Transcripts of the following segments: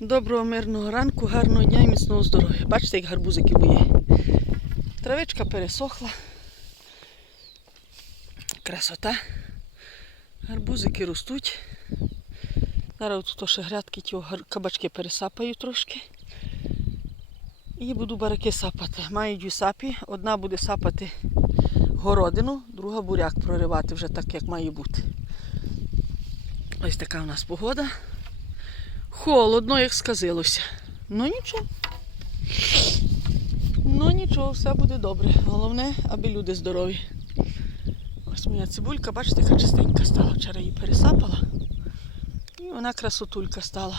Доброго мирного ранку, гарного дня і міцного здоров'я. Бачите, як гарбузики мої. Травичка пересохла. Красота. Гарбузики ростуть. Зараз тут ще грядки, ті кабачки пересапаю трошки. І буду бараки сапати. Маю дві сапі. Одна буде сапати городину, друга буряк проривати вже так, як має бути. Ось така у нас погода. Холодно, як сказилося. Ну нічого. Ну нічого, все буде добре. Головне, аби люди здорові. Ось моя цибулька, бачите, яка чистенька стала. Вчора її пересапала. І вона красотулька стала.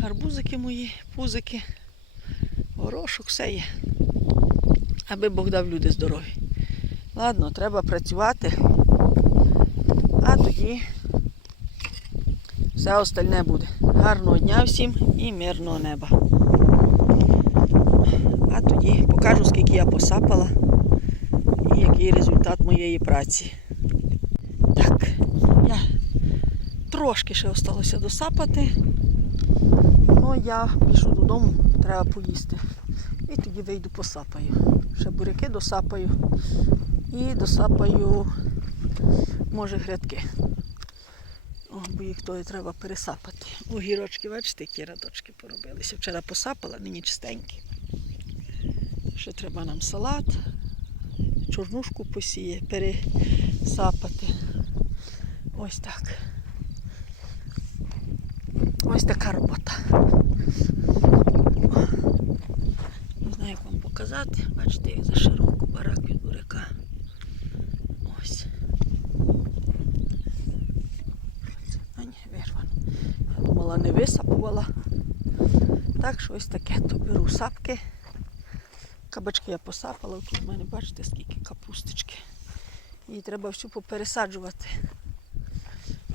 Гарбузики мої, пузики, горошок, все є. Аби Бог дав люди здорові. Ладно, треба працювати. А тоді все остальне буде. Гарного дня всім і мирного неба. А тоді покажу, скільки я посапала і який результат моєї праці. Так, я трошки ще осталося досапати. Ну, я пішу додому, треба поїсти. І тоді вийду посапаю. Ще буряки досапаю і досапаю, може, грядки. Бо їх то і треба пересапати. Огірочки, бачите, які радочки поробилися. Вчора посапала, нині чистенькі. Ще треба нам салат, чорнушку посіє, пересапати. Ось так. Ось така робота. Не знаю, як вам показати. Бачите, як за широко барак від буряка. Ось. А ні, вирвано. Я думала, не висапувала. Так що ось таке, то беру сапки. Кабачки я посапала, тут в мене бачите, скільки капусточки. Її треба всю попересаджувати.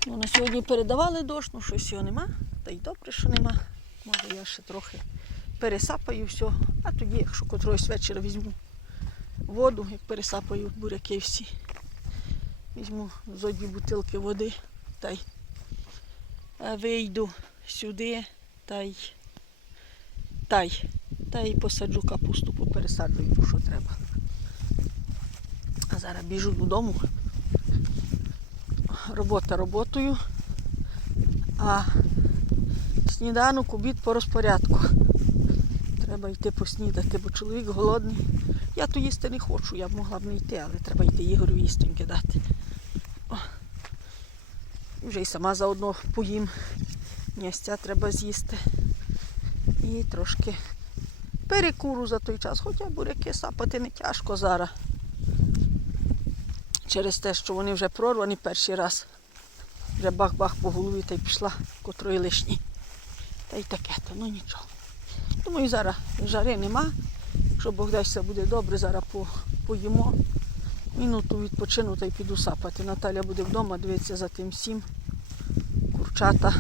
Ну, на сьогодні передавали дощ, ну щось його нема. Та й добре, що нема. Може я ще трохи пересапаю все, а тоді, якщо котрогось вечора візьму воду, як пересапаю буряки всі. Візьму зо дві бутилки води та й е, вийду сюди та й та й, та й посаджу капусту, попересаджую, що треба. А зараз біжу додому. Робота роботою, а сніданок, обід по розпорядку. Треба йти поснідати, бо чоловік голодний. Я то їсти не хочу, я б могла б не йти, але треба йти Ігорю їстоньки дати. Вже й сама заодно поїм. М'ясця треба з'їсти. І трошки перекуру за той час. Хоча буряки сапати не тяжко зараз. Через те, що вони вже прорвані перший раз. Вже бах-бах по голові та й пішла котрої лишні. Та й таке, то ну нічого. Думаю, зараз жари нема. Якщо Бог дасть все буде добре, зараз по, поїмо. Минуту відпочину та й піду сапати. Наталя буде вдома, дивиться за тим всім. Курчата,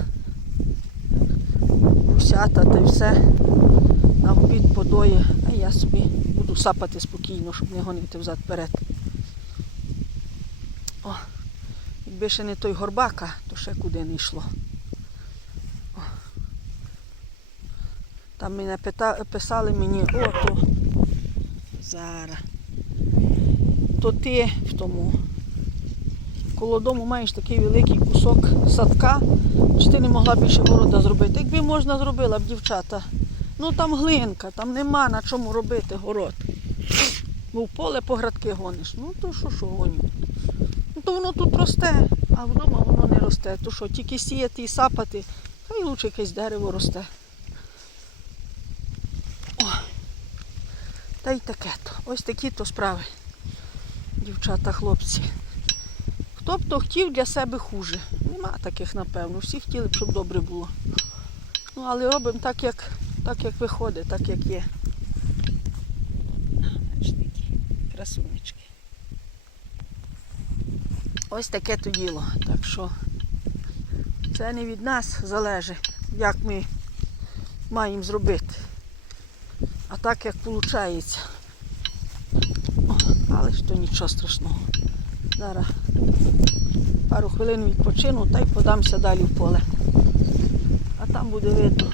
гусята та й все. На обід подоє, а я собі буду сапати спокійно, щоб не гонити взад вперед. О, якби ще не той горбака, то ще куди не йшло. О. Там мене писали мені, о, то зараз. То ти в тому. Коло дому маєш такий великий кусок садка, чи ти не могла більше города зробити. Якби можна зробила б дівчата. Ну там глинка, там нема на чому робити город. Бо в поле по градки гониш. Ну то що що гоню? Ну то воно тут росте, а вдома воно не росте. То що, тільки сіяти і сапати, хай лучше якесь дерево росте. О, та й таке то. Ось такі то справи, дівчата, хлопці. Хто б то хотів для себе хуже. Нема таких, напевно. Всі хотіли б, щоб добре було. Ну, але робимо так, як, так, як виходить, так, як є. Красунечки. Ось таке то діло. Так що це не від нас залежить, як ми маємо зробити. А так як виходить. Але ж то нічого страшного. Зараз пару хвилин відпочину та й подамся далі в поле. А там буде видно.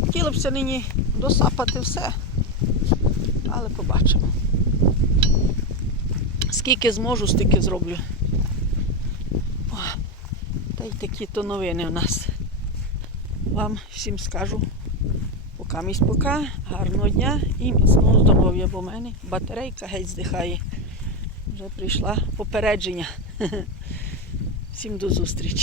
Хотілося б нині досапати все, але побачимо. Скільки зможу, стільки зроблю. О, та й такі то новини у нас. Вам всім скажу. Пока місь пока, гарного дня і міцного здоров'я, бо в мене батарейка геть здихає. Вже прийшла попередження. Всім до зустрічі.